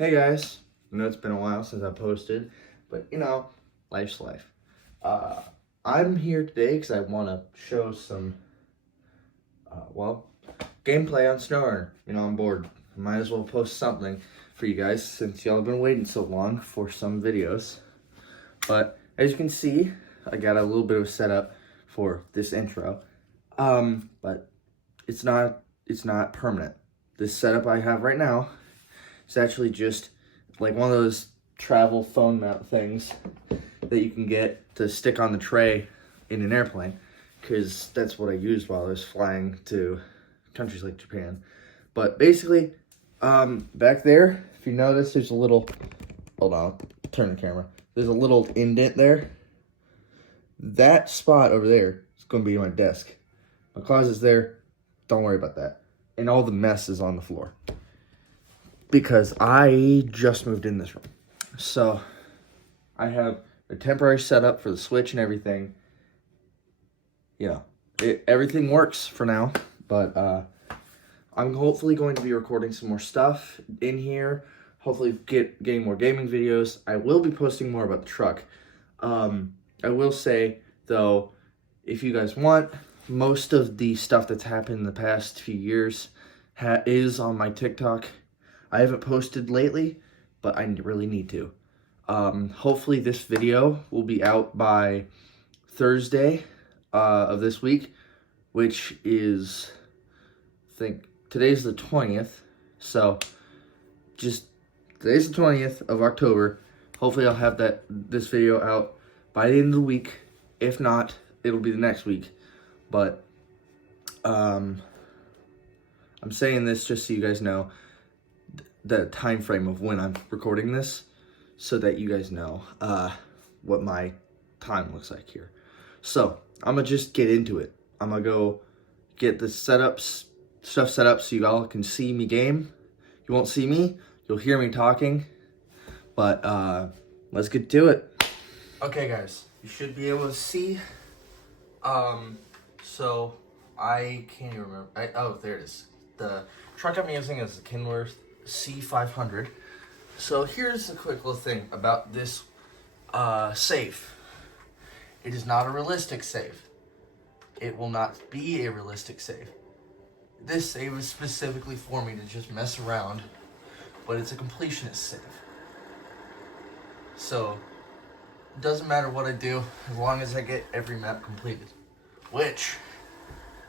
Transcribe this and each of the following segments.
Hey guys, I know it's been a while since I posted, but life's life. Uh, I'm here today because I want to show some, gameplay on SnowRunner. I'm bored. I might as well post something for you guys since y'all have been waiting so long for some videos. But as you can see, I got a little bit of setup for this intro. But it's not permanent. This setup I have right now is actually just like one of those travel phone mount things that you can get to stick on the tray in an airplane, because that's what I used while I was flying to countries like Japan. But basically, back there, if you notice, there's a little, hold on, I'll turn the camera. There's a little indent there. That spot over there is going to be my desk. My closet's there. Don't worry about that. And all the mess is on the floor, because I just moved in this room. So I have a temporary setup for the Switch and everything. Everything works for now, but I'm hopefully going to be recording some more stuff in here. Hopefully getting more gaming videos. I will be posting more about the truck. I will say, though, if you guys want, most of the stuff that's happened in the past few years is on my TikTok. I haven't posted lately, but I really need to. Hopefully this video will be out by Thursday of this week, which is, I think, today's the 20th. So, today's the 20th of October. Hopefully I'll have this video out by the end of the week. If not, it'll be the next week. But, I'm saying this just so you guys know the time frame of when I'm recording this, so that you guys know what my time looks like here. So I'm gonna just get into it. I'm gonna go get the stuff set up so you all can see me game. You won't see me, you'll hear me talking, but let's get to it. Okay guys, you should be able to see. So I can't even remember. Oh, there it is. The truck I'm using is the Kenworth C500. So here's a quick little thing about this save. It is not a realistic save. It will not be a realistic save. This save is specifically for me to just mess around, but it's a completionist save. So it doesn't matter what I do as long as I get every map completed. Which,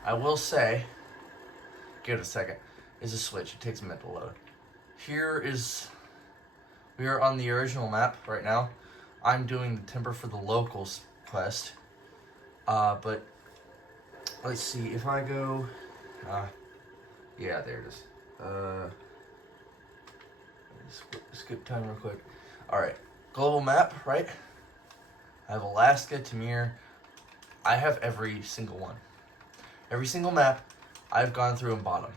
I will say, give it a second, is a Switch. It takes a minute to load. We are on the original map right now. I'm doing the Timber for the Locals quest. But let's see, if I go, yeah, there it is. Skip time real quick. Alright, global map, right? I have Alaska, Tamir. I have every single one. Every single map I've gone through and bought them,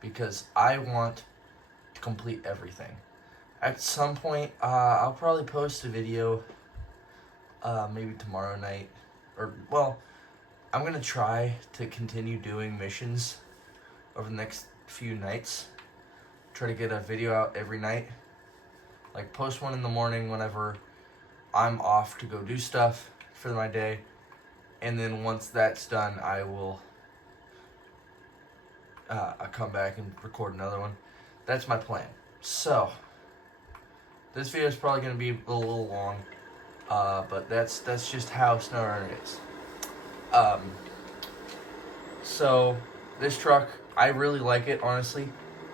because I want to complete everything. At some point, I'll probably post a video, maybe tomorrow night, I'm going to try to continue doing missions over the next few nights. Try to get a video out every night. Like, post one in the morning whenever I'm off to go do stuff for my day. And then once that's done, I will I'll come back and record another one. That's my plan. So, this video is probably going to be a little long, but that's just how SnowRunner is. So, this truck, I really like it, honestly.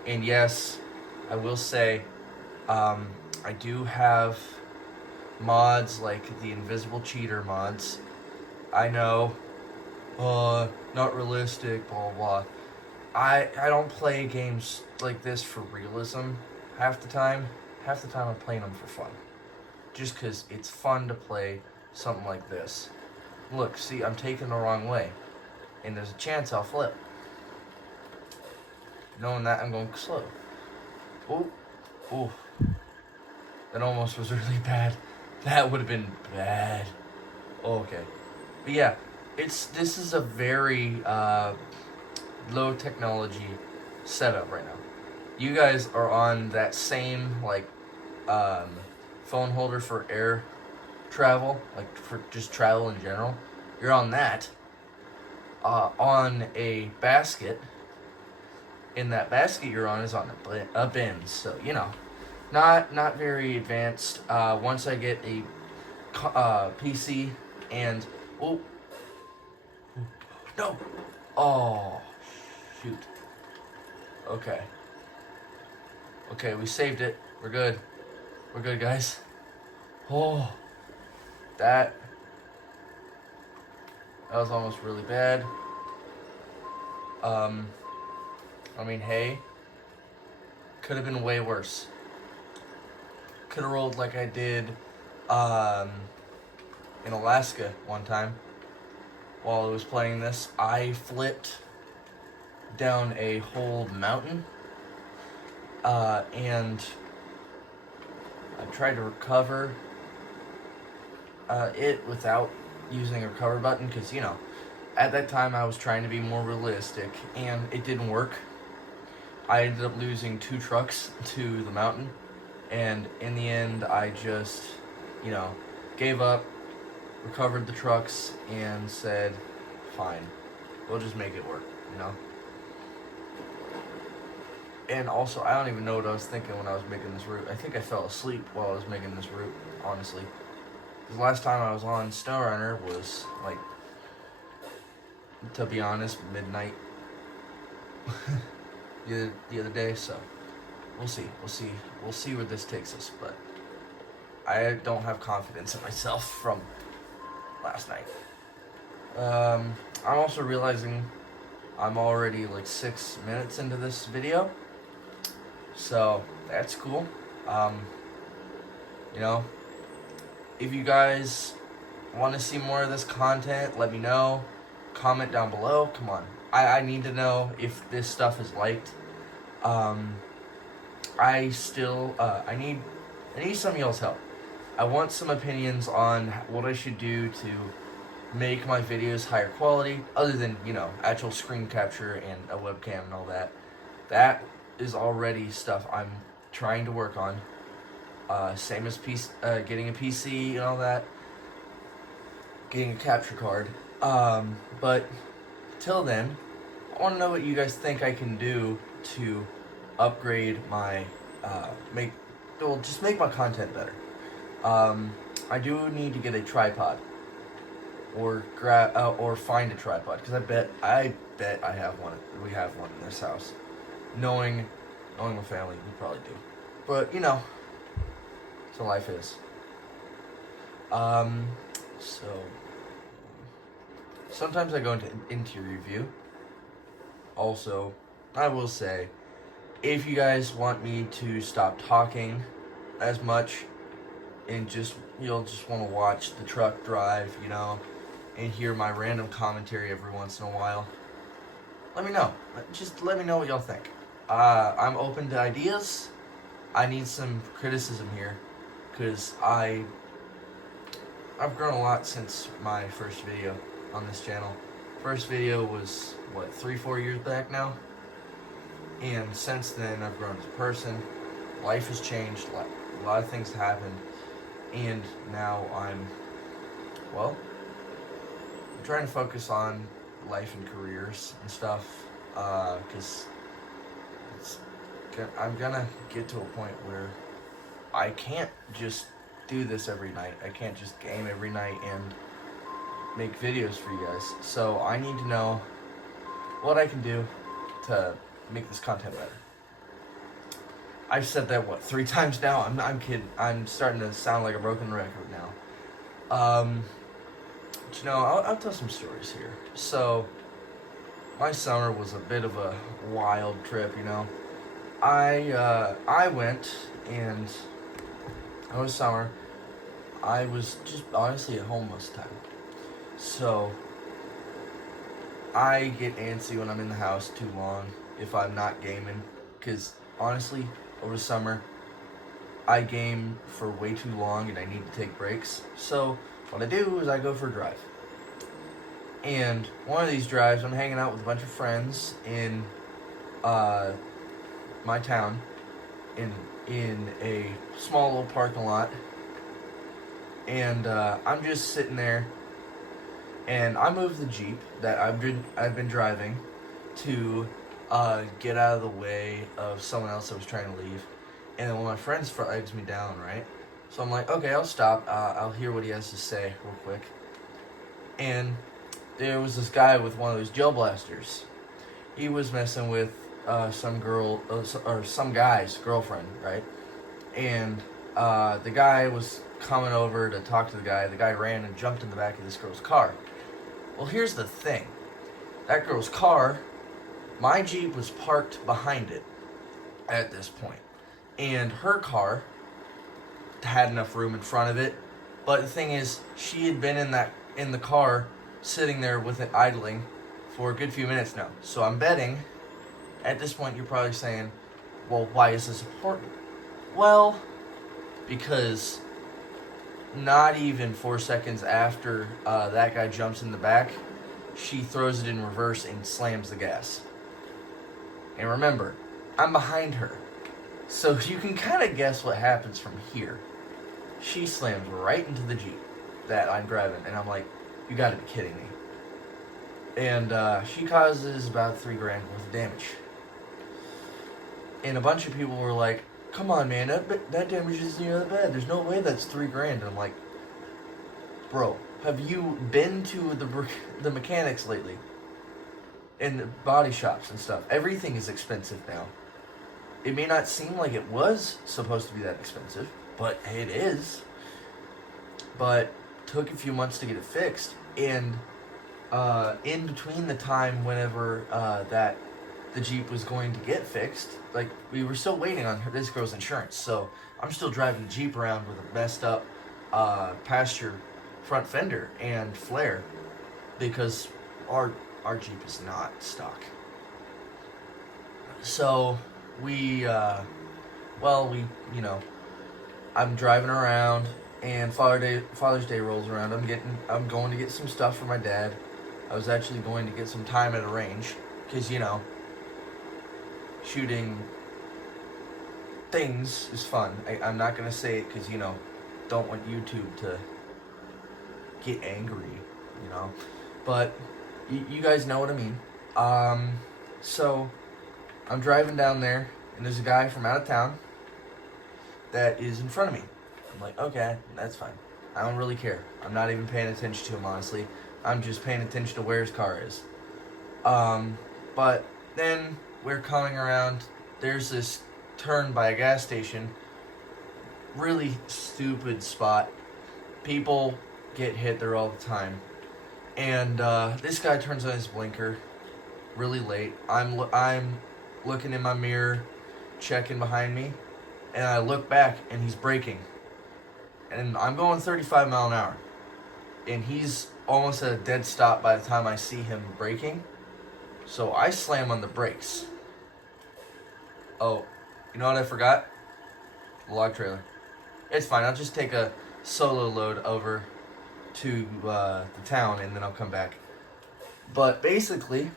And yes, I will say, I do have mods like the Invisible Cheater mods. I know, not realistic, blah, blah. I don't play games like this for realism half the time. Half the time I'm playing them for fun. Just because it's fun to play something like this. Look, see, I'm taking the wrong way. And there's a chance I'll flip. Knowing that, I'm going slow. Oh. That almost was really bad. That would have been bad. Okay. But yeah, this is a very low technology setup right now. you guys are on that same like phone holder for air travel, like for just travel in general. You're on that, on a basket. In that basket you're on is on a bin, so you know, not very advanced. Once I get a PC and oh no, oh shoot. Okay, we saved it. We're good. We're good, guys. Oh, that was almost really bad. I mean, hey, could have been way worse. Could have rolled like I did in Alaska one time while I was playing this. I flipped down a whole mountain and I tried to recover it without using a recover button because, you know, at that time I was trying to be more realistic and it didn't work. I ended up losing 2 trucks to the mountain, and in the end I just, you know, gave up, recovered the trucks, and said, fine, we'll just make it work, you know? And also, I don't even know what I was thinking when I was making this route. I think I fell asleep while I was making this route, honestly. Because the last time I was on SnowRunner was, like, to be honest, midnight the other day, so we'll see where this takes us, but I don't have confidence in myself from last night. I'm also realizing I'm already like 6 minutes into this video, so that's cool. You know, if you guys want to see more of this content, let me know. Comment down below. Come on, I need to know if this stuff is liked. I need some of y'all's help. I want some opinions on what I should do to make my videos higher quality, other than, you know, actual screen capture and a webcam and all that. That is already stuff I'm trying to work on. Same as getting a PC and all that, getting a capture card. But till then, I want to know what you guys think I can do to upgrade my, just make my content better. I do need to get a tripod, or find a tripod, because I bet I have one. We have one in this house. Knowing my family, we probably do. But you know, so life is. So sometimes I go into interior view. Also, I will say, if you guys want me to stop talking as much and you'll just want to watch the truck drive, you know, and hear my random commentary every once in a while, let me know. Just let me know what y'all think. I'm open to ideas. I need some criticism here, because I've grown a lot since my first video on this channel. First video was, what, 3-4 years back now? And since then, I've grown as a person. Life has changed. A lot of things happened. And now I'm trying to focus on life and careers and stuff. Because I'm gonna get to a point where I can't just do this every night. I can't just game every night and make videos for you guys. So I need to know what I can do to make this content better. I've said that 3 times now. I'm kidding. I'm starting to sound like a broken record now. But you know, I'll tell some stories here. So my summer was a bit of a wild trip. You know, I went, and it was summer. I was just honestly at home most of the time. So I get antsy when I'm in the house too long if I'm not gaming, because honestly, over the summer, I game for way too long and I need to take breaks. So what I do is I go for a drive. And one of these drives, I'm hanging out with a bunch of friends in my town in a small little parking lot, and I'm just sitting there, and I moved the Jeep that I've been driving to get out of the way of someone else that was trying to leave, and then one of my friends flags me down, right? So I'm like, okay, I'll stop. I'll hear what he has to say real quick. And there was this guy with one of those gel blasters. He was messing with some girl or some guy's girlfriend, right? And the guy was coming over to talk to the guy. The guy ran and jumped in the back of this girl's car. Well, here's the thing. That girl's car, my Jeep was parked behind it at this point. And her car had enough room in front of it. But the thing is, she had been in the car sitting there with it idling for a good few minutes now. So I'm betting at this point you're probably saying, well, why is this important? Well, because not even 4 seconds after that guy jumps in the back, she throws it in reverse and slams the gas. And remember, I'm behind her. So you can kind of guess what happens from here. She slams right into the Jeep that I'm driving, and I'm like, you gotta be kidding me. And she causes about $3,000 worth of damage. And a bunch of people were like, come on, man, that damage isn't that bad. There's no way that's $3,000. And I'm like, bro, have you been to the mechanics lately? In the body shops and stuff. Everything is expensive now. It may not seem like it was supposed to be that expensive, but it is. But took a few months to get it fixed, and in between the time whenever that the Jeep was going to get fixed, like, we were still waiting on this girl's insurance. So I'm still driving the Jeep around with a messed up passenger front fender and flare because our Jeep is not stock. So I'm driving around, and Father's Day rolls around. I'm going to get some stuff for my dad. I was actually going to get some time at a range, because, shooting things is fun. I'm not going to say it because, don't want YouTube to get angry, But you guys know what I mean. So I'm driving down there, and there's a guy from out of town that is in front of me. I'm like, okay, that's fine. I don't really care. I'm not even paying attention to him, honestly. I'm just paying attention to where his car is. But then we're coming around. There's this turn by a gas station. Really stupid spot. People get hit there all the time. And this guy turns on his blinker really late. I'm looking in my mirror, checking behind me, and I look back, and he's braking. And I'm going 35 mile an hour. And he's almost at a dead stop by the time I see him braking. So I slam on the brakes. Oh, you know what I forgot? The log trailer. It's fine, I'll just take a solo load over to the town, and then I'll come back. But basically,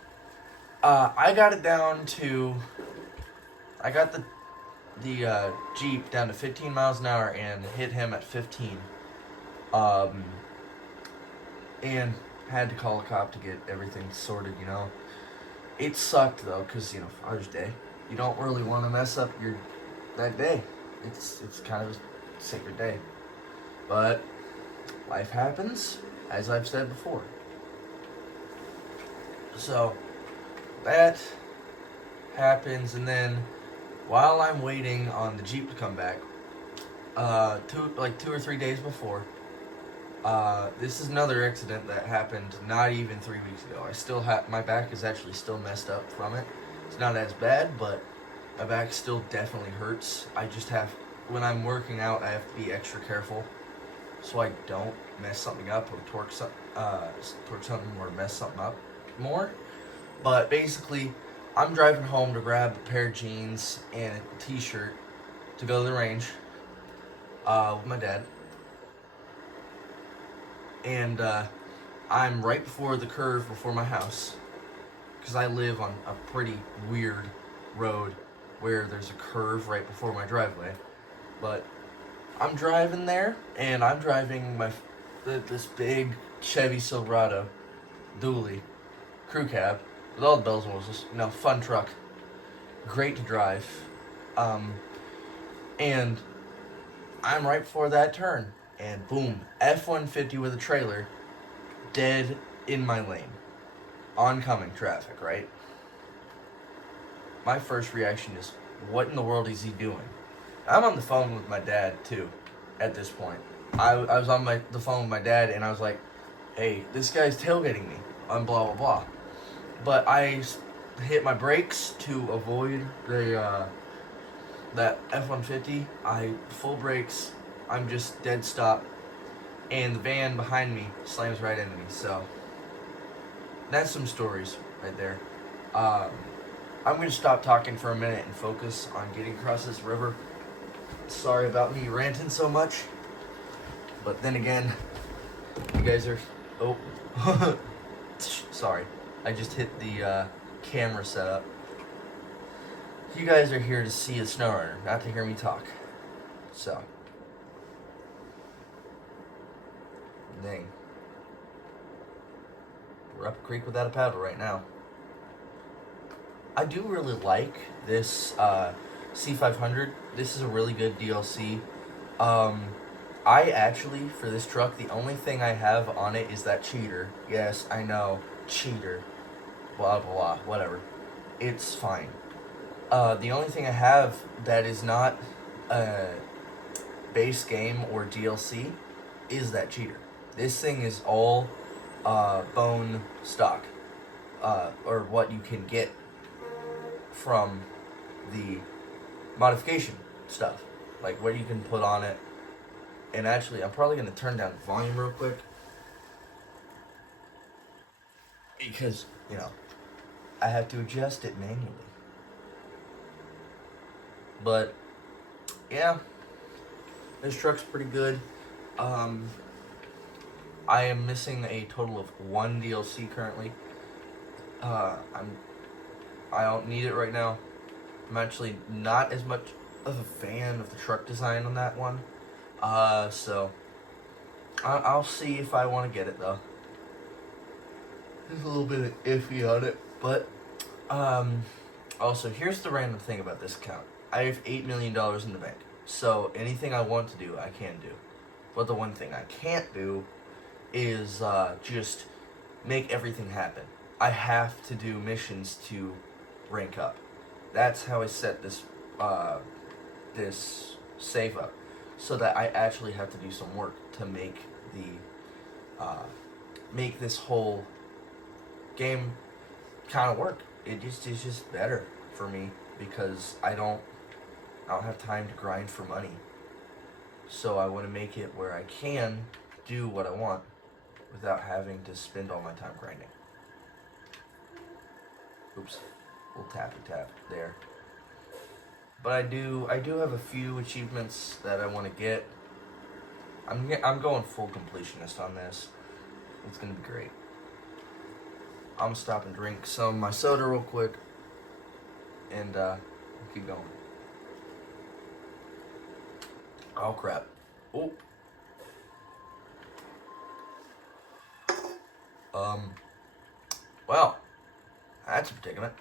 I got it down to... I got the Jeep down to 15 miles an hour and hit him at 15. And had to call a cop to get everything sorted, It sucked, though, because, Father's Day. You don't really want to mess up that day. It's kind of a sacred day. But life happens, as I've said before. So that happens, and then while I'm waiting on the Jeep to come back, 2 or 3 days before, this is another accident that happened not even 3 weeks ago. I still have, my back is actually still messed up from it. It's not as bad, but my back still definitely hurts. I just have, when I'm working out, I have to be extra careful so I don't mess something up or torque something or mess something up more. But basically, I'm driving home to grab a pair of jeans and a t-shirt to go to the range with my dad. And I'm right before the curve before my house, because I live on a pretty weird road where there's a curve right before my driveway. But I'm driving there, and I'm driving this big Chevy Silverado dually crew cab with all the bells and whistles. Fun truck, great to drive. And I'm right before that turn, and boom, F-150 with a trailer, dead in my lane, oncoming traffic, right? My first reaction is, what in the world is he doing? I'm on the phone with my dad, too, at this point. I was on the phone with my dad, and I was like, hey, this guy's tailgating me on blah, blah, blah. But I hit my brakes to avoid that F-150. I full brakes. I'm just dead stop. And the van behind me slams right into me. So, that's some stories right there. I'm going to stop talking for a minute and focus on getting across this river. Sorry about me ranting so much. But then again, you guys are... Oh. Sorry. I just hit the camera setup. You guys are here to see a SnowRunner, not to hear me talk. So. Dang. We're up a creek without a paddle right now. I do really like this C500. This is a really good DLC. I actually, for this truck, the only thing I have on it is that cheater. Yes, I know, cheater. Blah, blah, blah, whatever. It's fine. The only thing I have that is not base game or DLC is that cheater. This thing is all bone stock, or what you can get from the modification stuff, like what you can put on it. And actually, I'm probably going to turn down the volume real quick, because, I have to adjust it manually. But, yeah, this truck's pretty good. I am missing a total of 1 DLC currently. I don't need it right now. I'm actually not as much of a fan of the truck design on that one. So I'll see if I want to get it though. There's a little bit iffy on it, but also here's the random thing about this account. I have $8 million in the bank, so anything I want to do, I can do. But the one thing I can't do is just make everything happen. I have to do missions to rank up. That's how I set this this save up, so that I actually have to do some work to make make this whole game kind of work. It's just better for me because I don't have time to grind for money. So I want to make it where I can do what I want without having to spend all my time grinding. Oops, little tappy tap there. But I do have a few achievements that I want to get. I'm going full completionist on this. It's gonna be great. I'm gonna stop and drink some of my soda real quick, and keep going. Oh crap! Oh. Well, that's a predicament.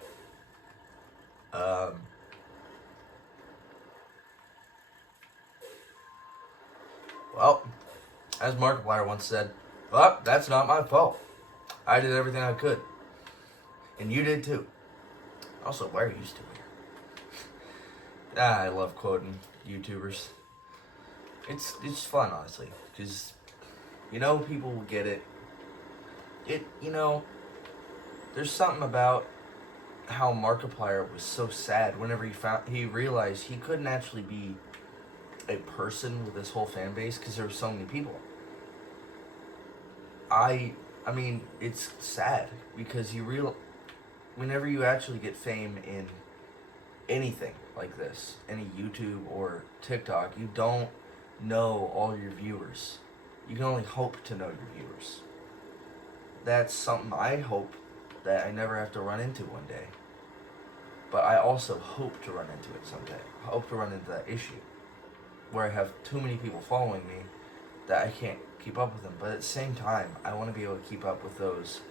Well, as Markiplier once said, well, that's not my fault. I did everything I could. And you did too. Also, why are you still here? I love quoting YouTubers. It's fun, honestly, because, people will get it. There's something about how Markiplier was so sad whenever he realized he couldn't actually be a person with this whole fan base because there were so many people. I mean, it's sad because whenever you actually get fame in anything like this, any YouTube or TikTok, you don't know all your viewers. You can only hope to know your viewers. That's something I hope that I never have to run into one day. But I also hope to run into it someday. I hope to run into that issue where I have too many people following me that I can't keep up with them. But at the same time, I want to be able to keep up with those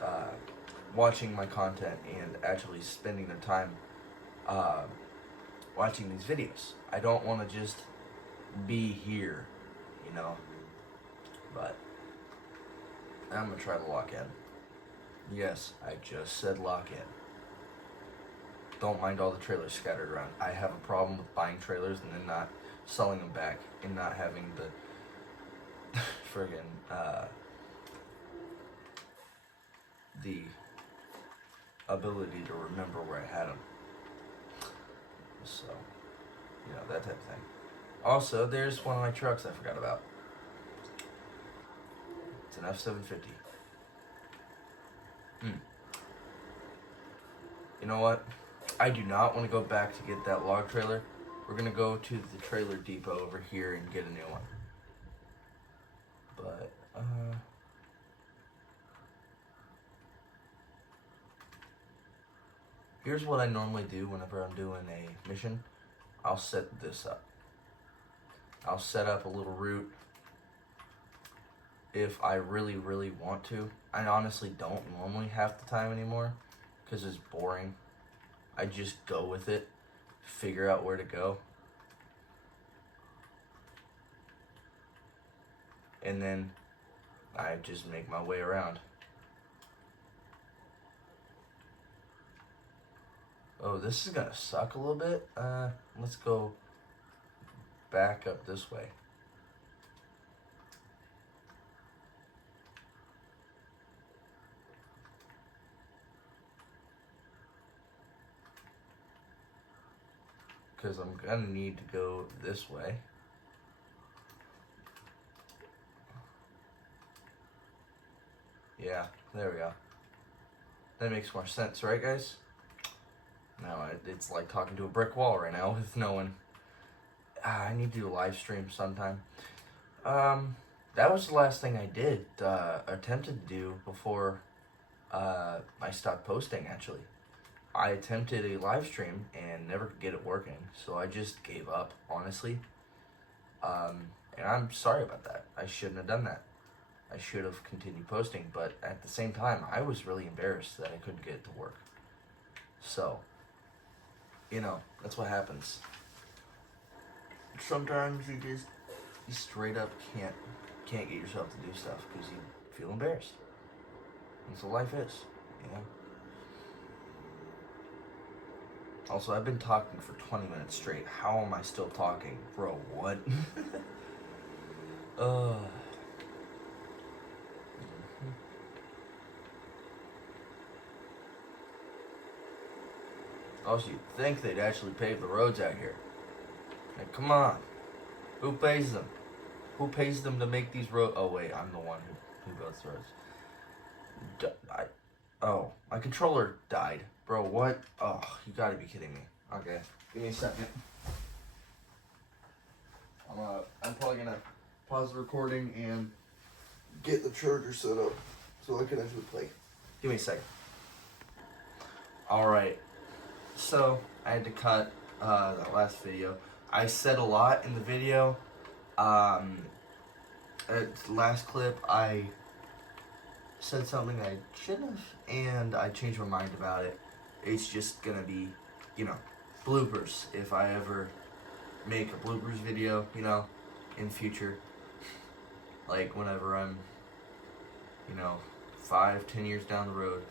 watching my content and actually spending their time watching these videos. I don't want to just be here, you know. But I'm going to try to lock in. Yes, I just said lock in. Don't mind all the trailers scattered around. I have a problem with buying trailers and then not selling them back and not having the friggin' the ability to remember where I had them. So, you know, that type of thing. Also, there's one of my trucks I forgot about. It's an F-750. You know what? I do not want to go back to get that log trailer. We're going to go to the trailer depot over here and get a new one. But, here's what I normally do whenever I'm doing a mission. I'll set this up. I'll set up a little route if I really, really want to. I honestly don't normally have the time anymore because it's boring. I just go with it, figure out where to go, and then I just make my way around. Oh, this is gonna suck a little bit. Let's go back up this way. Because I'm gonna need to go this way. Yeah, there we go. That makes more sense, right, guys? No, it's like talking to a brick wall right now with no one. I need to do a live stream sometime. That was the last thing I did, attempted to do before I stopped posting, actually. I attempted a live stream and never could get it working, so I just gave up, honestly. And I'm sorry about that. I shouldn't have done that. I should have continued posting, but at the same time, I was really embarrassed that I couldn't get it to work. So, you know, that's what happens. Sometimes you straight up can't get yourself to do stuff because you feel embarrassed. That's what life is, you know? Also, I've been talking for 20 minutes straight. How am I still talking? Bro, what? Also, you'd think they'd actually pave the roads out here. Like, come on. Who pays them? Who pays them to make these roads? Oh, wait, I'm the one who builds the roads. Oh, my controller died. Bro, what? Oh, you gotta be kidding me. Okay, give me a second. I'm probably gonna pause the recording and get the charger set up so I can actually play. Give me a second. Alright, so I had to cut that last video. I said a lot in the video. At the last clip, I said something I shouldn't have, and I changed my mind about it. It's just gonna be, you know, bloopers if I ever make a bloopers video, you know, in future. Like whenever I'm, you know, 5-10 years down the road,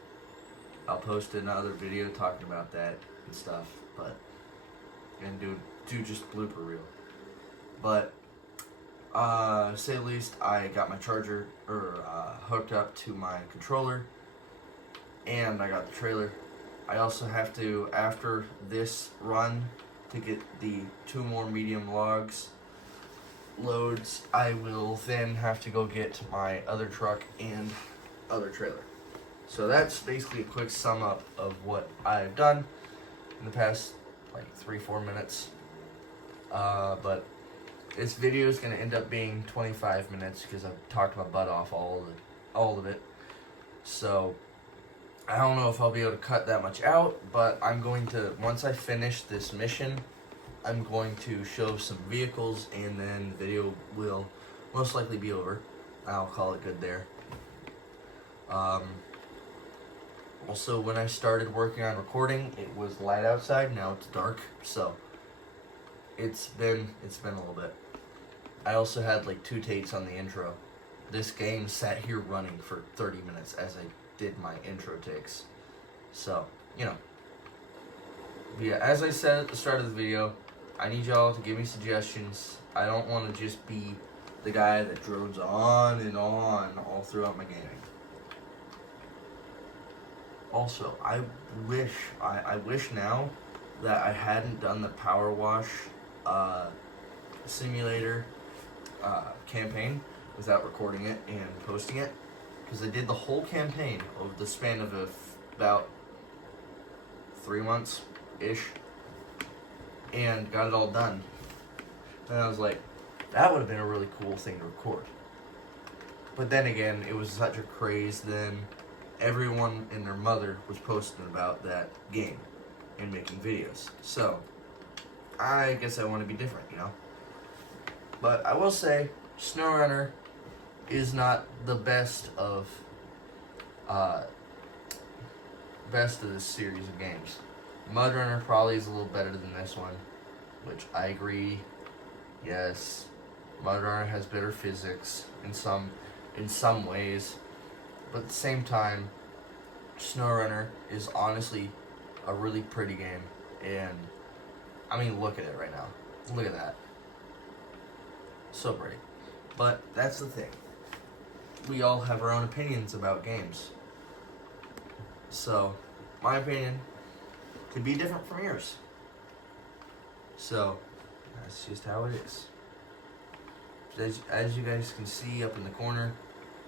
I'll post another video talking about that and stuff, but, and do just blooper reel. But, to say the least, I got my charger, hooked up to my controller, and I got the trailer. I also have to, after this run, to get the 2 more medium logs loads, I will then have to go get my other truck and other trailer. So that's basically a quick sum up of what I've done in the past like 3-4 minutes. But this video is going to end up being 25 minutes because I've talked my butt off all of it. So I don't know if I'll be able to cut that much out, but I'm going to, once I finish this mission, I'm going to show some vehicles, and then the video will most likely be over. I'll call it good there. Also, when I started working on recording, it was light outside. Now it's dark, so it's been a little bit. I also had like 2 takes on the intro. This game sat here running for 30 minutes as I did my intro takes. So, you know. But yeah, as I said at the start of the video, I need y'all to give me suggestions. I don't want to just be the guy that drones on and on all throughout my gaming. Also, I wish now that I hadn't done the Power Wash simulator campaign without recording it and posting it, because I did the whole campaign over the span of about 3 months ish and got it all done. And I was like, that would have been a really cool thing to record. But then again, it was such a craze, then everyone and their mother was posting about that game and making videos. So I guess I want to be different, you know. But I will say, SnowRunner is not the best of this series of games. MudRunner probably is a little better than this one, which I agree. Yes, MudRunner has better physics in some ways, but at the same time, SnowRunner is honestly a really pretty game, and I mean, look at it right now. Look at that. So pretty. But that's the thing. We all have our own opinions about games. So, my opinion could be different from yours. So, that's just how it is. As you guys can see up in the corner,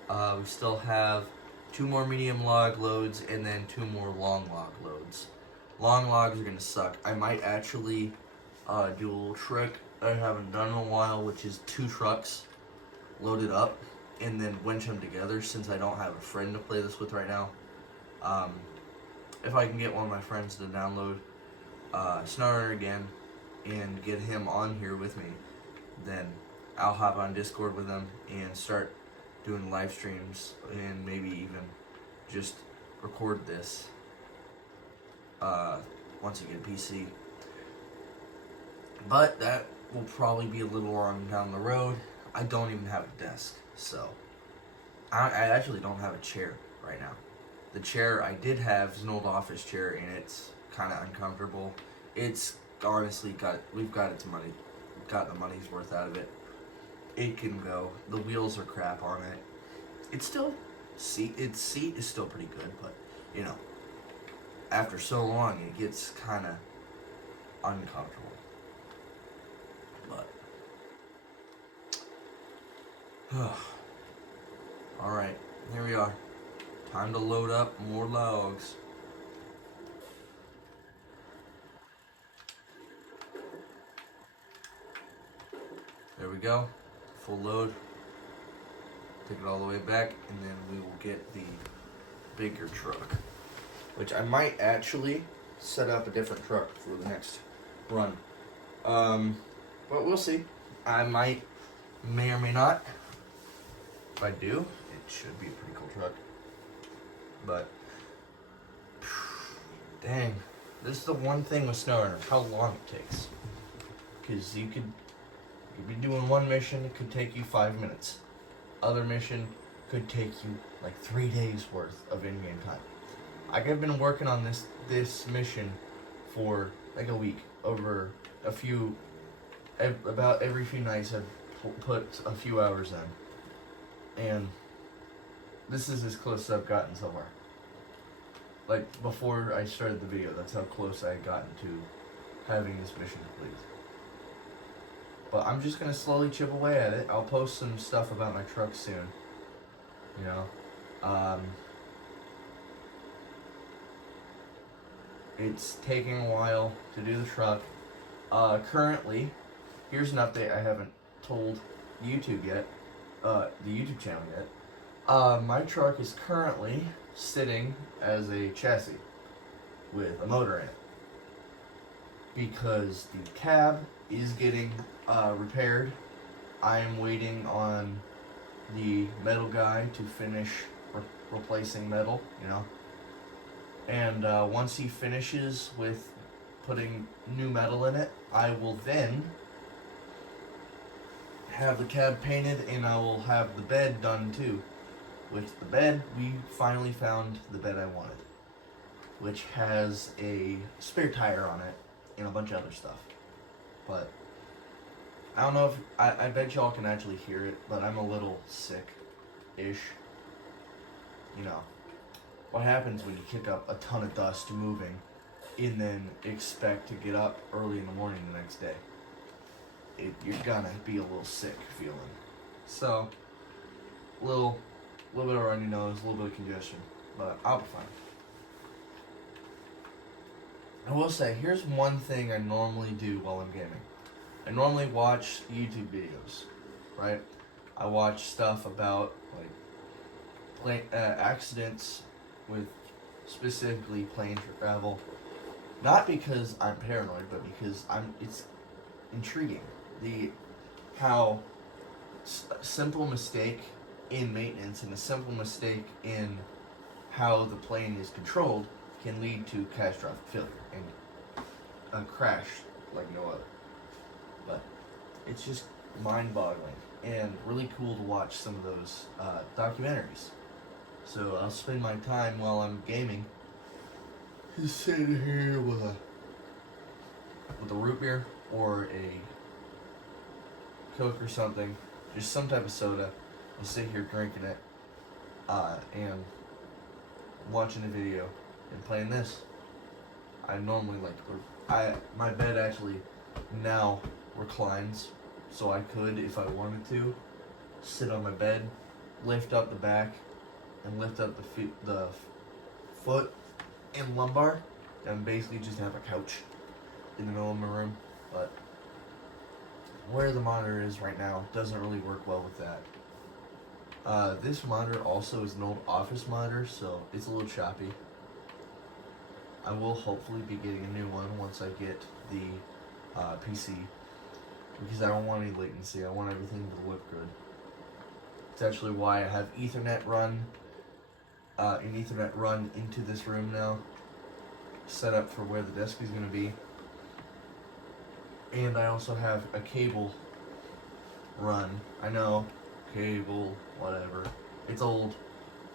we still have 2 more medium log loads and then 2 more long log loads. Long logs are going to suck. I might actually do a little trick I haven't done in a while, which is 2 trucks loaded up and then winch them together, since I don't have a friend to play this with right now. If I can get one of my friends to download SnowRunner again and get him on here with me, then I'll hop on Discord with him and start doing live streams, and maybe even just record this once I get a PC. But that will probably be a little on down the road. I don't even have a desk, so I actually don't have a chair right now. The chair I did have is an old office chair, and it's kind of uncomfortable. It's honestly we've got the money's worth out of it. It can go. The wheels are crap on it. It's still its seat is still pretty good, but you know, after so long, it gets kind of uncomfortable. But all right, here we are. Time to load up more logs. There we go. Full load. Take it all the way back, and then we will get the bigger truck, which I might actually set up a different truck for the next run. But we'll see. I may or may not. If I do, it should be a pretty cool truck. But dang, this is the one thing with SnowRunner, how long it takes. Because you could be doing one mission, it could take you 5 minutes. Other mission could take you like 3 days worth of in-game time. I've been working on this mission for like a week, over about every few nights I've put a few hours in. And this is as close as I've gotten so far. Like, before I started the video, that's how close I had gotten to having this mission complete. But I'm just gonna slowly chip away at it. I'll post some stuff about my truck soon. You know, it's taking a while to do the truck. Currently, here's an update I haven't told YouTube yet, the YouTube channel yet. My truck is currently sitting as a chassis with a motor in it. Because the cab is getting repaired, I am waiting on the metal guy to finish replacing metal, you know. And once he finishes with putting new metal in it, I will then have the cab painted, and I will have the bed done too. Which the bed, we finally found the bed I wanted, which has a spare tire on it and a bunch of other stuff. But I don't know if I bet y'all can actually hear it, but I'm a little sick-ish. You know, what happens when you kick up a ton of dust moving and then expect to get up early in the morning the next day? You're gonna be a little sick feeling. So, a little bit of runny nose, a little bit of congestion, but I'll be fine. I will say, here's one thing I normally do while I'm gaming. I normally watch YouTube videos, right? I watch stuff about accidents with specifically plane travel. Not because I'm paranoid, but because it's intriguing. How a simple mistake in maintenance and a simple mistake in how the plane is controlled can lead to catastrophic failure and a crash like no other. But it's just mind-boggling and really cool to watch some of those documentaries. So I'll spend my time while I'm gaming just sitting here with a root beer or a Coke or something, just some type of soda. I'll sit here drinking it and watching a video and playing this. I normally my bed actually now reclines, so I could, if I wanted to, sit on my bed, lift up the back, and lift up the foot and lumbar, and basically just have a couch in the middle of my room. But where the monitor is right now doesn't really work well with that. This monitor also is an old office monitor, so it's a little choppy. I will hopefully be getting a new one once I get the PC, because I don't want any latency. I want everything to look good. It's actually why I have an Ethernet run into this room now, set up for where the desk is going to be. And I also have a cable run. I know, cable, whatever. It's old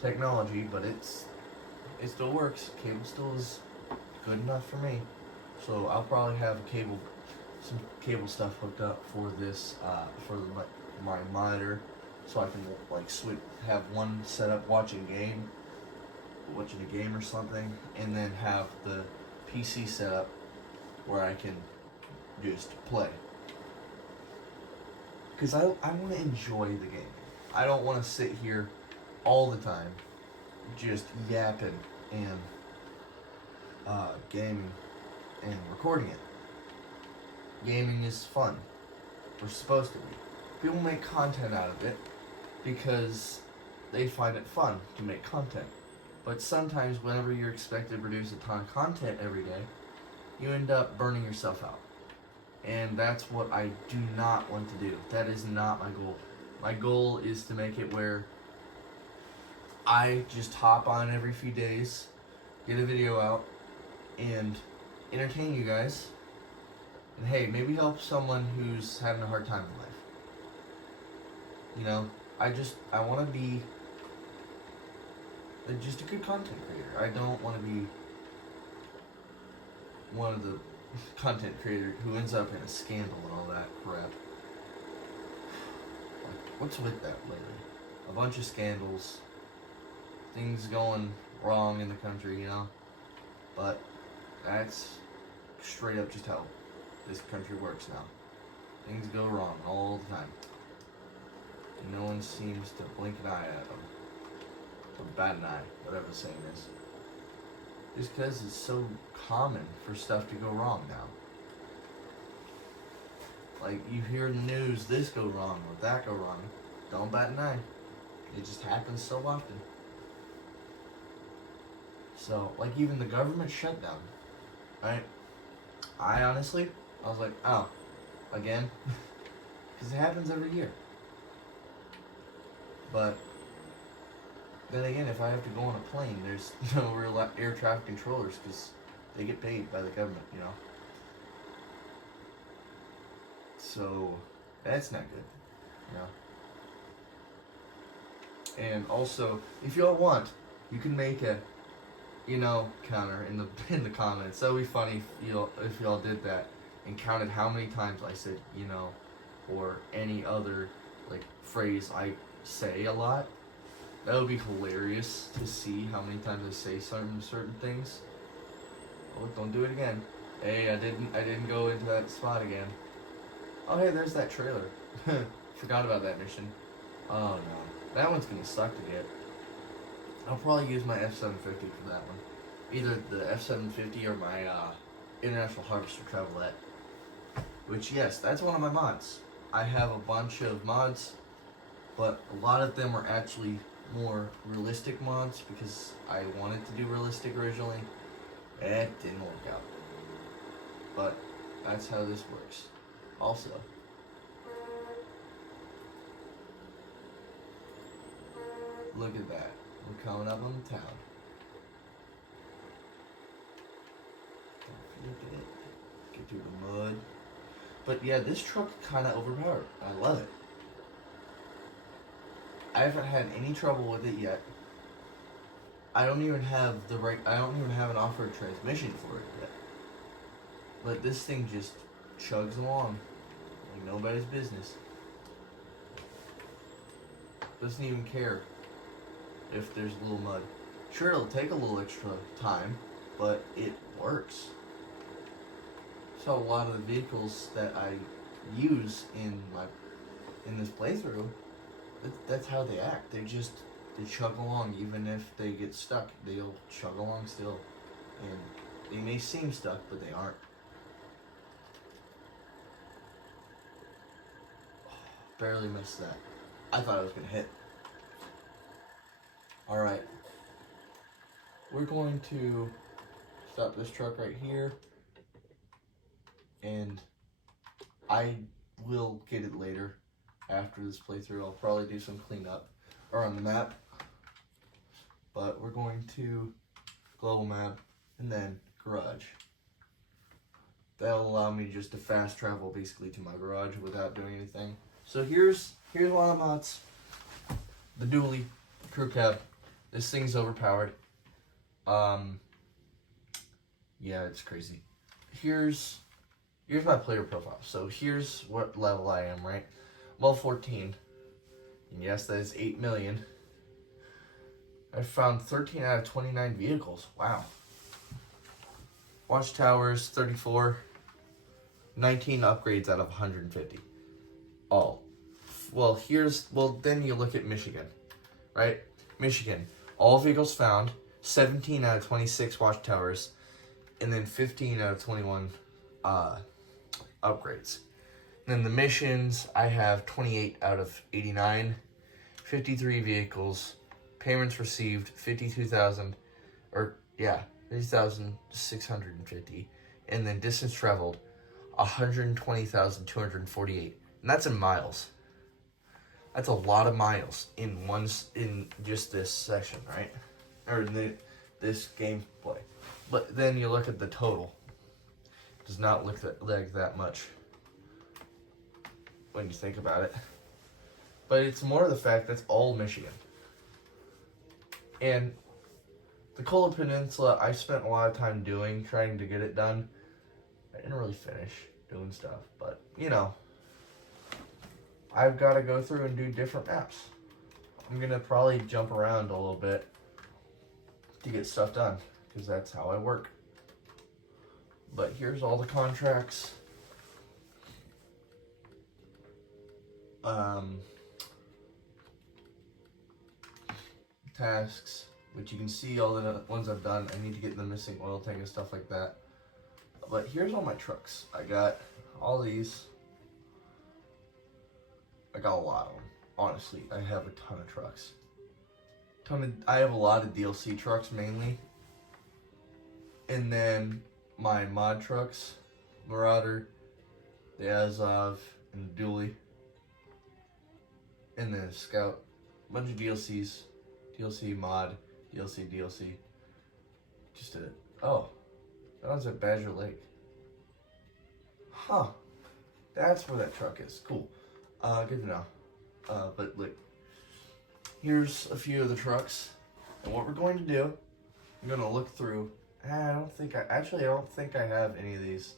technology, but it still works. Cable still is good enough for me. So I'll probably have some cable stuff hooked up for this, my monitor, so I can have one set up watching a game or something, and then have the PC set up where I can just play. Because I want to enjoy the game. I don't want to sit here all the time just yapping and gaming and recording it. Gaming is fun. We're supposed to be. People make content out of it because they find it fun to make content. But sometimes whenever you're expected to produce a ton of content every day, you end up burning yourself out. And that's what I do not want to do. That is not my goal. My goal is to make it where I just hop on every few days, get a video out, and entertain you guys. And hey, maybe help someone who's having a hard time in life. You know, I want to be just a good content creator. I don't want to be one of the content creator who ends up in a scandal and all that crap. What's with that lately? A bunch of scandals, things going wrong in the country, you know? But that's straight up just how this country works now. Things go wrong all the time. And no one seems to blink an eye at them. Or bat an eye, whatever the saying is. Just because it's so common for stuff to go wrong now. Like, you hear in the news, this go wrong or that go wrong. Don't bat an eye. It just happens so often. So, like, even the government shutdown, right? I honestly, I was like, oh, again? Because it happens every year. But then again, if I have to go on a plane, there's no real air traffic controllers because they get paid by the government, you know? So, that's not good, you know? And also, if y'all want, you can make a, counter in the in the comments. That would be funny if y'all did that and counted how many times I said, or any other like phrase I say a lot. That would be hilarious to see how many times I say certain things. Oh, don't do it again. Hey, I didn't go into that spot again. Oh, hey, there's that trailer. Forgot about that mission. Oh no, that one's gonna suck to get. I'll probably use my F-750 for that one. Either the F-750 or my International Harvester Travelette. Which, yes, that's one of my mods. I have a bunch of mods, but a lot of them are actually more realistic mods because I wanted to do realistic originally. It didn't work out. But that's how this works. Also, look at that. We're coming up on the town. Look at it. Get through the mud. But yeah, this truck kind of overpowered. I love it. I haven't had any trouble with it yet. I don't even have an off-road transmission for it yet. But this thing just chugs along like nobody's business. Doesn't even care if there's a little mud. Sure, it'll take a little extra time, but it works. So a lot of the vehicles that I use in this playthrough, that's how they act. They chug along. Even if they get stuck, they'll chug along still. And they may seem stuck, but they aren't. Barely missed that. I thought I was gonna hit. Alright. We're going to stop this truck right here. And I will get it later after this playthrough. I'll probably do some cleanup around the map. But we're going to global map and then garage. That'll allow me just to fast travel basically to my garage without doing anything. So here's one of the mods. The dually crew cab. This thing's overpowered. Yeah, it's crazy. Here's my player profile. So here's what level I am, right? Level 14. And yes, that is 8 million. I found 13 out of 29 vehicles. Wow. Watchtowers, 34. 19 upgrades out of 150. All. Well, then you look at Michigan, right? Michigan. All vehicles found. 17 out of 26 watchtowers. And then 15 out of 21 upgrades. And then the missions, I have 28 out of 89, 53 vehicles, payments received 50,650, and then distance traveled 120,248, and that's in miles. That's a lot of miles in just this section, right? Or this gameplay. But then you look at the total. It does not look like that much when you think about it. But it's more the fact that's all Michigan. And the Kola Peninsula, I spent a lot of time trying to get it done. I didn't really finish doing stuff, but I've got to go through and do different maps. I'm going to probably jump around a little bit to get stuff done, because that's how I work. But here's all the contracts. Tasks, which you can see all the ones I've done. I need to get the missing oil tank and stuff like that. But here's all my trucks. I got all these. I got a lot of them. Honestly, I have a ton of trucks. I have a lot of DLC trucks mainly. And then my mod trucks, Marauder, the Azov, and the Dually. And then Scout. A bunch of DLCs. DLC mod, DLC. Just did it. Oh, that one's at Badger Lake. Huh. That's where that truck is. Cool. Good to know. But look, here's a few of the trucks. And what we're going to do, I'm going to look through. I don't think I have any of these,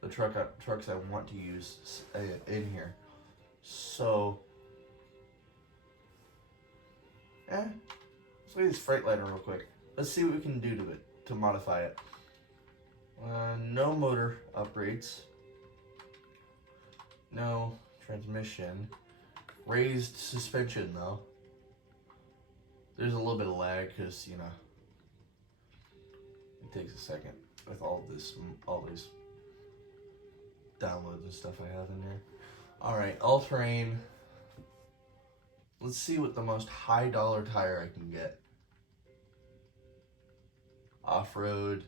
the trucks I want to use in here. So, let's look at this Freightliner real quick. Let's see what we can do to it, to modify it. No motor upgrades. No transmission. Raised suspension though. There's a little bit of lag because, you know, it takes a second with all these downloads and stuff I have in there. Alright, all-terrain. Let's see what the most high dollar tire I can get. Off-road.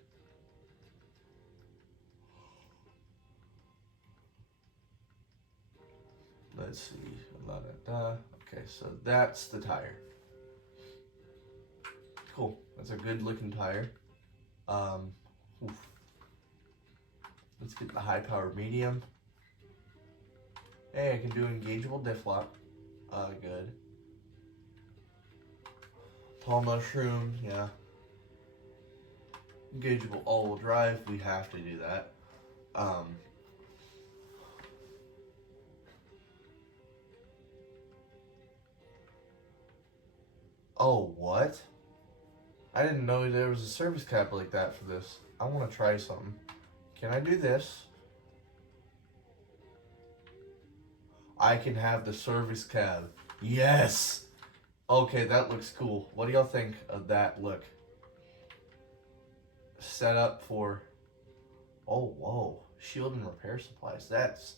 Let's see. Okay, so that's the tire. Cool. That's a good looking tire. Let's get the high power medium. Hey, I can do engageable diff lock. Good. Tall mushroom, yeah. Engageable all-wheel drive, we have to do that. Oh, what? I didn't know there was a service cap like that for this. I want to try something. Can I do this? I can have the service cab. Yes! Okay, that looks cool. What do y'all think of that look? Set up for... Oh, whoa. Shield and repair supplies. That's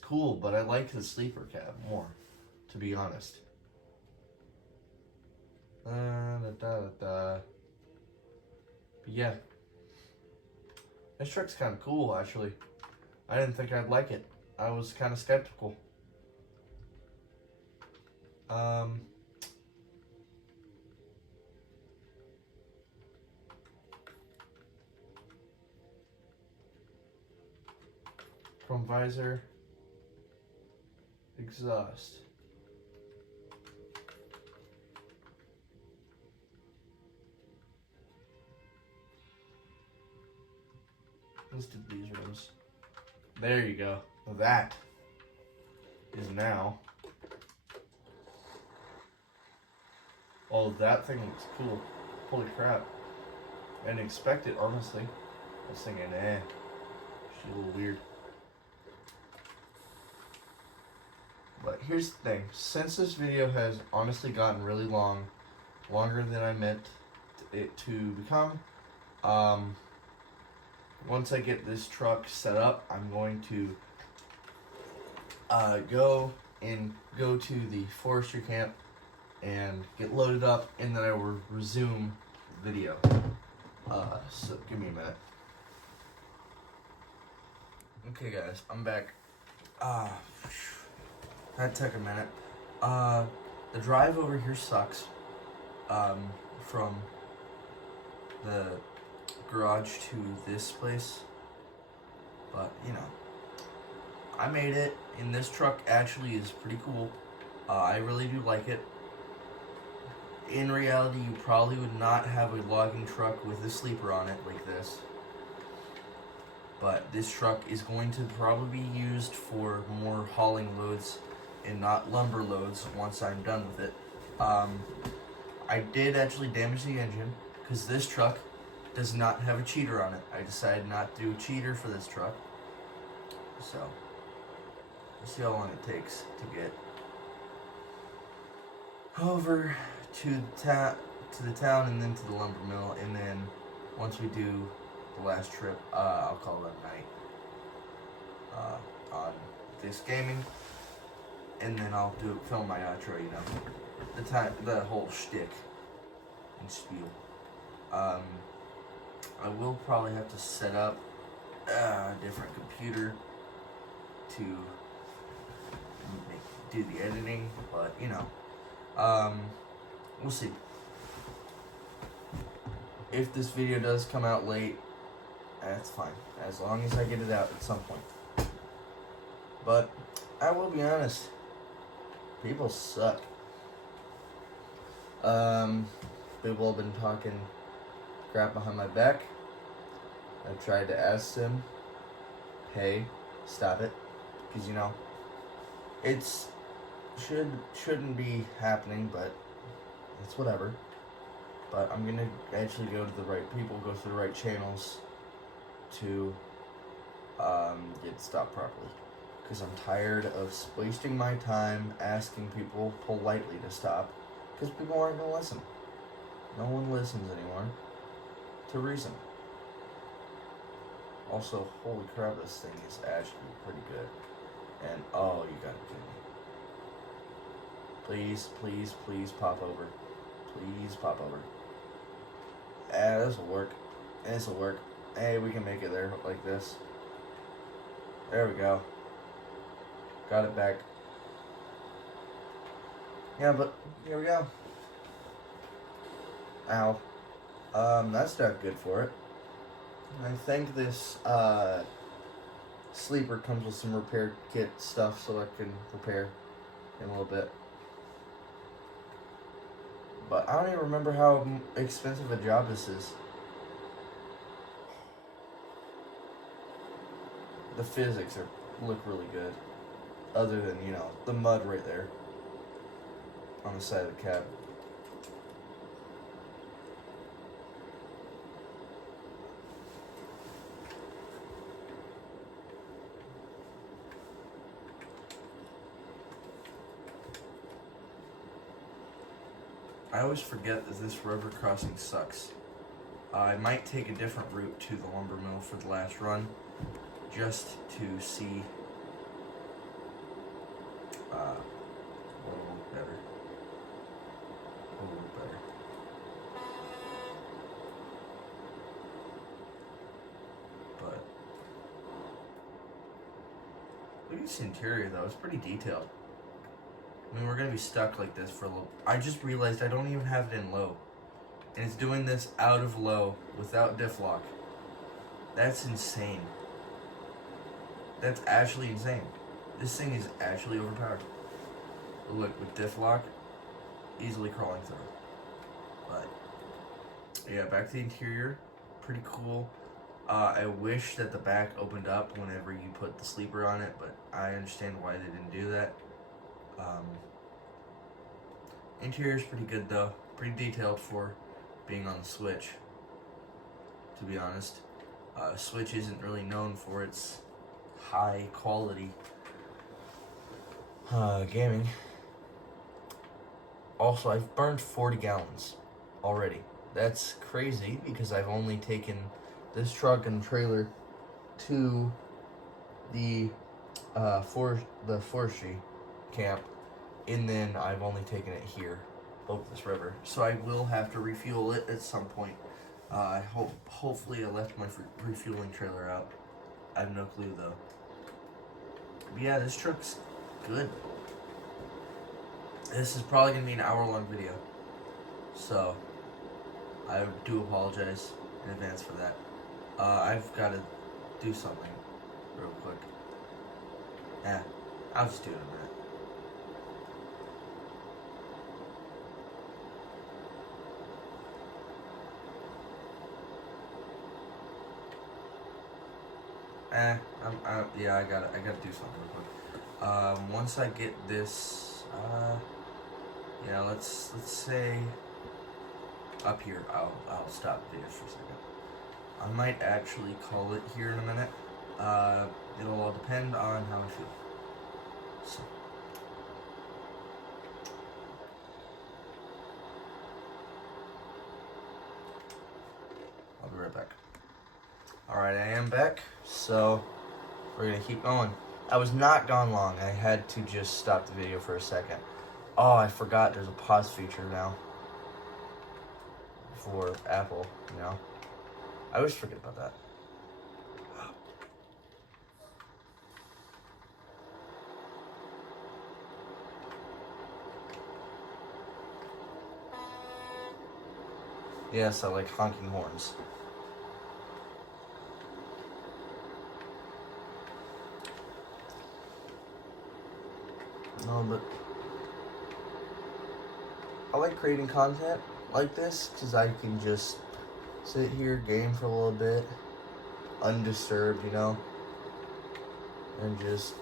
cool, but I like the sleeper cab more, to be honest. But yeah. This truck's kind of cool, actually. I didn't think I'd like it. I was kind of skeptical. Chrome visor. Exhaust. Let's do these rooms. There you go. That is now. Oh, that thing looks cool. Holy crap. I didn't expect it, honestly. I was thinking, she's a little weird. But here's the thing. Since this video has honestly gotten really long, longer than I meant it to become, once I get this truck set up, I'm going to go to the forestry camp and get loaded up, and then I will resume the video. So give me a minute. Okay guys, I'm back. That took a minute. The drive over here sucks. From the garage to this place, but you know, I made it, and this truck actually is pretty cool. I really do like it. In reality, you probably would not have a logging truck with a sleeper on it like this, but this truck is going to probably be used for more hauling loads and not lumber loads once I'm done with it. I did actually damage the engine because this truck does not have a cheater on it. I decided not to do a cheater for this truck. So, let's see how long it takes to get over to the town and then to the lumber mill, and then once we do the last trip, I'll call it a night on this gaming, and then I'll film my outro, you know, the whole shtick and spiel. I will probably have to set up a different computer to do the editing, but you know, we'll see. If this video does come out late, that's fine, as long as I get it out at some point. But I will be honest, people suck. People have been talking crap behind my back. I've tried to ask them, hey, stop it, because you know, it's shouldn't be happening, but it's whatever. But I'm gonna actually go to the right people, go through the right channels to get it stopped properly, because I'm tired of wasting my time asking people politely to stop, because people aren't gonna listen. No one listens anymore to reason. Also, holy crap, this thing is actually pretty good. And oh, you gotta kill me. Please, please, please pop over. Please pop over. This'll work. This'll work. Hey, we can make it there like this. There we go. Got it back. Yeah, but here we go. Ow. That's not good for it. I think this sleeper comes with some repair kit stuff, so I can repair in a little bit. But I don't even remember how expensive a job this is. The physics look really good, other than, you know, the mud right there on the side of the cab. I always forget that this river crossing sucks. I might take a different route to the lumber mill for the last run, just to see what will look better. What will look better. But look at this interior though, it's pretty detailed. I mean, we're gonna be stuck like this for a little. I just realized I don't even have it in low. And it's doing this out of low without diff lock. That's insane. That's actually insane. This thing is actually overpowered. But look, with diff lock, easily crawling through. But yeah, back to the interior. Pretty cool. I wish that the back opened up whenever you put the sleeper on it, but I understand why they didn't do that. Interior's pretty good though, pretty detailed for being on the Switch, to be honest. Switch isn't really known for its high quality gaming. Also, I've burned 40 gallons already. That's crazy because I've only taken this truck and trailer to the forestry camp, and then I've only taken it here over this river. So I will have to refuel it at some point. Hopefully I left my refueling trailer out. I have no clue though. But yeah, this truck's good. This is probably gonna be an hour-long video, so I do apologize in advance for that. I've got to do something real quick. I'll just do it in a minute. Yeah, I gotta do something real quick. Once I get this, yeah, let's say up here, I'll stop the video for a second. I might actually call it here in a minute. It'll all depend on how I feel. So. I'll be right back. Alright, I am back, so we're gonna keep going. I was not gone long. I had to just stop the video for a second. Oh, I forgot there's a pause feature now for Apple, you know. I always forget about that. Yes, I like honking horns. No, but I like creating content like this because I can just sit here, game for a little bit, undisturbed, you know, and just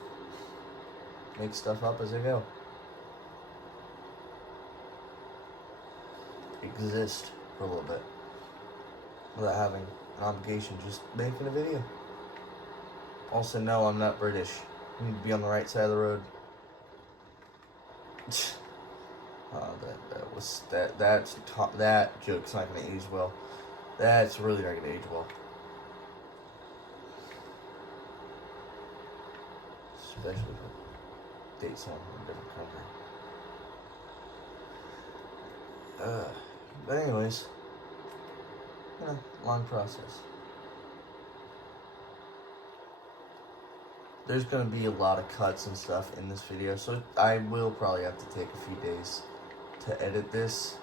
make stuff up as I go. Exist for a little bit without having an obligation, just making a video. Also, no, I'm not British. I need to be on the right side of the road. That joke's not gonna age well. That's really not gonna age well. Especially if I date someone from a different country. But anyways, long process. There's gonna be a lot of cuts and stuff in this video, so I will probably have to take a few days to edit this.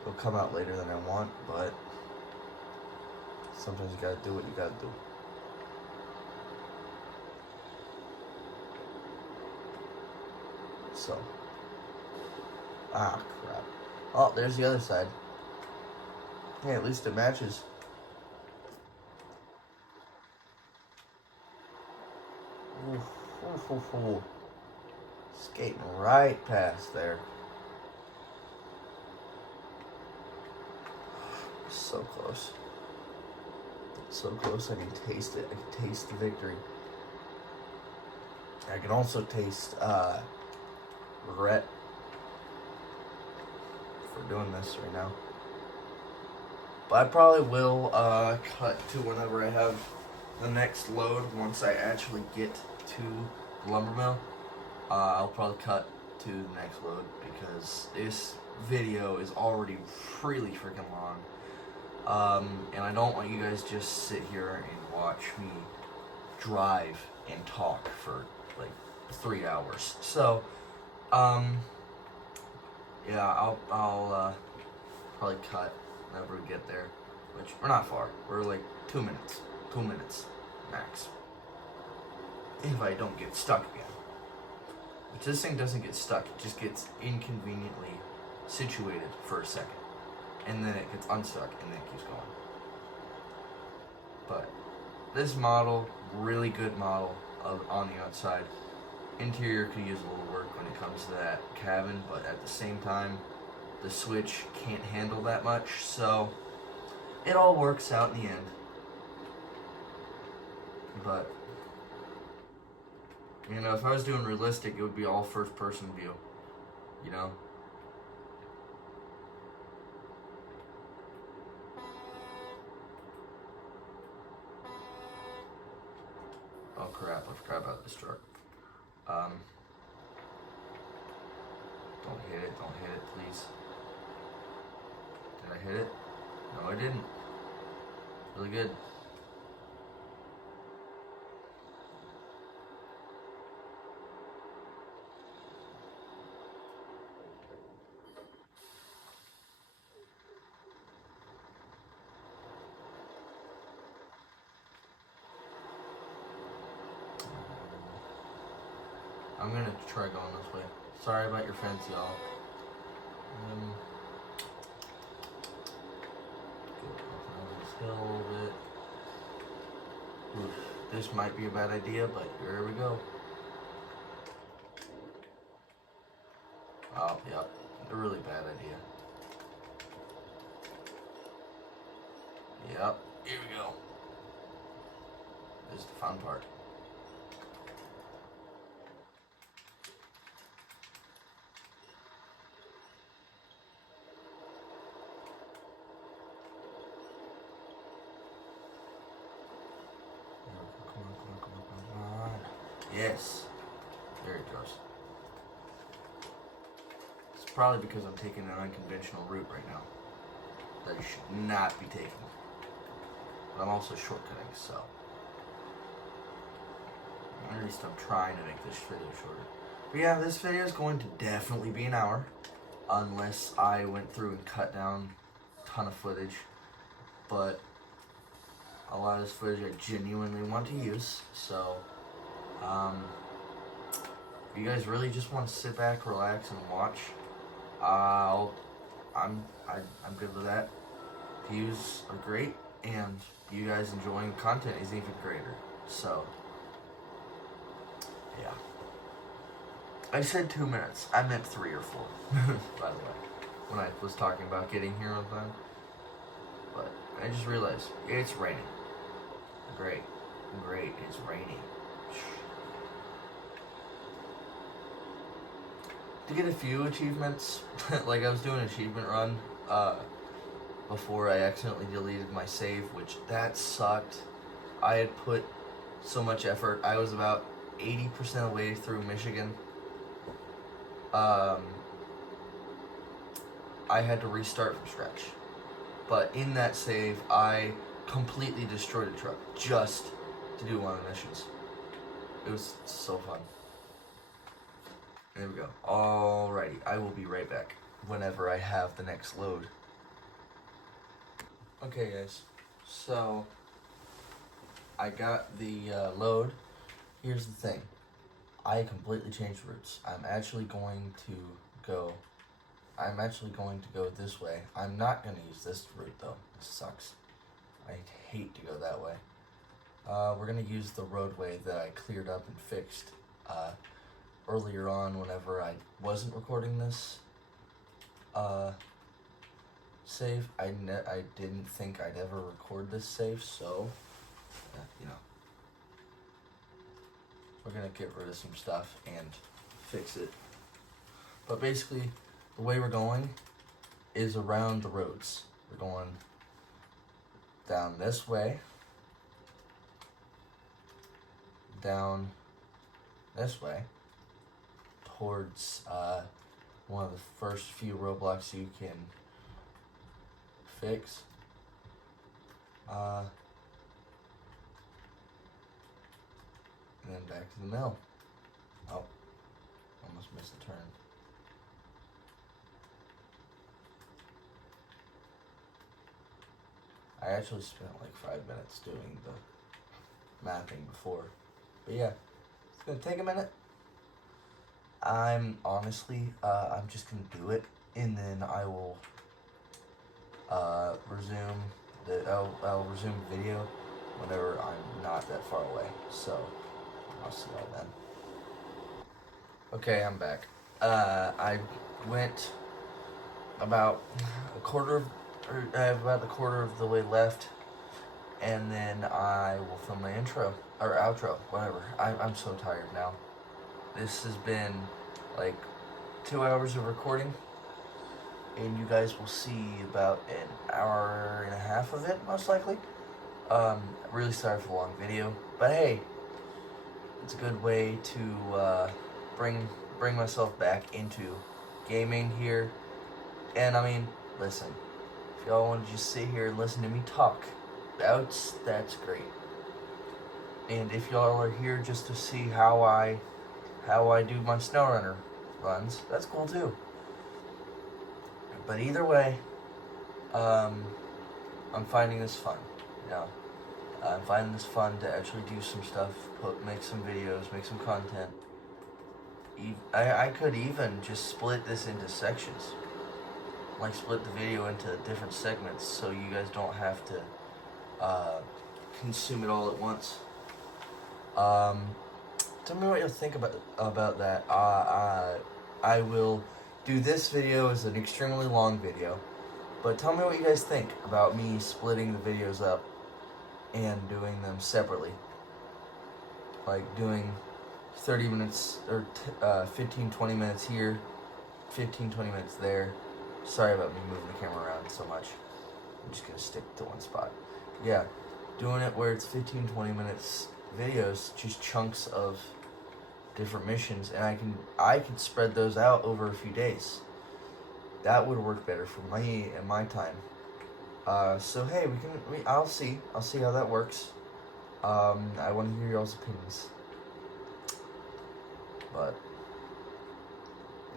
It'll come out later than I want, but sometimes you gotta do what you gotta do. So, crap. Oh, there's the other side. Hey, at least it matches. Ooh. Skating right past there. So close. So close, I can taste it. I can taste the victory. I can also taste regret for doing this right now. But I probably will cut to whenever I have the next load. Once I actually get to the lumber mill, I'll probably cut to the next load because this video is already really freaking long. And I don't want you guys just sit here and watch me drive and talk for like 3 hours. So, yeah, I'll probably cut whenever we get there, which we're not far. We're like 2 minutes max. If I don't get stuck again. Which this thing doesn't get stuck, it just gets inconveniently situated for a second. And then it gets unstuck and then it keeps going. But this model, really good model on the outside. Interior could use a little work when it comes to that cabin, but at the same time, the Switch can't handle that much, so it all works out in the end. But, you know, if I was doing realistic, it would be all first person view, you know? Oh crap, I forgot about this truck. Don't hit it, please. Did I hit it? No, I didn't. Really good. I'm gonna try going this way. Sorry about your fence, y'all. Go up this hill a little bit. Oof, this might be a bad idea, but here we go. Oh, yep, a really bad idea. Yep, here we go. This is the fun part. Come on. Yes. There it goes. It's probably because I'm taking an unconventional route right now that I should not be taking. but I'm also shortcutting, so. At least I'm trying to make this video shorter. But yeah, this video is going to definitely be an hour, unless I went through and cut down a ton of footage. But a lot of this footage I genuinely want to use, so if you guys really just want to sit back, relax, and watch, I'm good with that. Views are great, and you guys enjoying content is even greater. So, yeah. I said 2 minutes. I meant 3 or 4, by the way, when I was talking about getting here on time. But I just realized it's raining. Great, it's raining. To get a few achievements, like I was doing an achievement run before I accidentally deleted my save, which that sucked. I had put so much effort. I was about 80% of the way through Michigan. I had to restart from scratch. But in that save, I completely destroyed a truck just to do one of the missions. It was so fun. There we go. Alrighty, I will be right back whenever I have the next load. Okay guys, so I got the load. Here's the thing. I completely changed routes. I'm actually going to go this way. I'm not going to use this route though. This sucks. I hate to go that way. We're going to use the roadway that I cleared up and fixed earlier on whenever I wasn't recording this save. I didn't think I'd ever record this save, so, you know. We're going to get rid of some stuff and fix it. But basically, the way we're going is around the roads. We're going down this way, down this way, towards one of the first few roadblocks you can fix. And then back to the mill. Oh, almost missed the turn. I actually spent like 5 minutes doing the mapping before. But yeah, it's gonna take a minute. I'm honestly, I'm just gonna do it, and then I will resume I'll resume video whenever I'm not that far away. So I'll see y'all then. Okay, I'm back. I went about I have about a quarter of the way left, and then I will film my intro, or outro, whatever. I'm so tired now. This has been like 2 hours of recording, and you guys will see about an hour and a half of it, most likely. Really sorry for the long video, but hey, it's a good way to bring myself back into gaming here. And I mean, listen, if y'all want to just sit here and listen to me talk, that's great. And if y'all are here just to see how I do my SnowRunner runs, that's cool too. But either way, I'm finding this fun. You know, I'm finding this fun to actually do some stuff, make some videos, make some content. I could even just split this into sections. Like split the video into different segments so you guys don't have to consume it all at once. Tell me what you'll think about that. I will do this video as an extremely long video, but tell me what you guys think about me splitting the videos up and doing them separately. Like doing 30 minutes or 15-20 minutes here, 15-20 minutes there. Sorry about me moving the camera around so much. I'm just gonna stick to one spot. Yeah, doing it where it's 15-20 minutes videos, just chunks of different missions, and I can spread those out over a few days. That would work better for me and my time. So hey, I'll see how that works. I want to hear y'all's opinions. But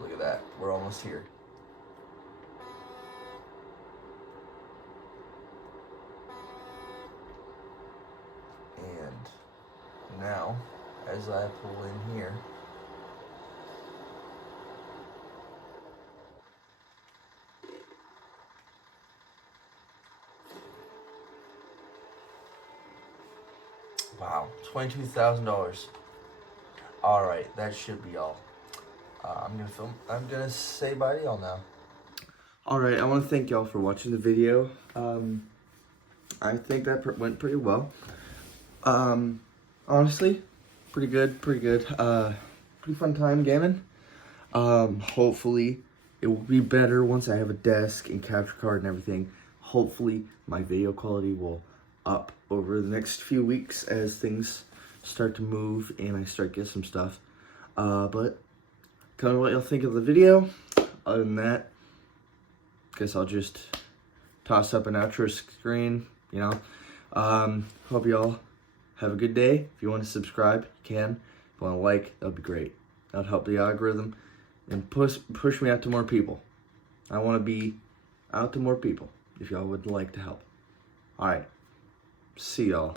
look at that, we're almost here. And now, as I pull in here, wow, $22,000. All right, that should be all. I'm gonna say bye to y'all now. All right, I want to thank y'all for watching the video. I think that went pretty well. Honestly, pretty good. Pretty fun time gaming. Hopefully it will be better once I have a desk and capture card and everything. Hopefully my video quality will up over the next few weeks as things start to move and I start getting some stuff. But tell me what y'all think of the video. Other than that, guess I'll just toss up an outro screen, you know. Hope y'all have a good day. If you want to subscribe, you can. If you want to like, that would be great. That would help the algorithm and push me out to more people. I want to be out to more people if y'all would like to help. All right. See y'all.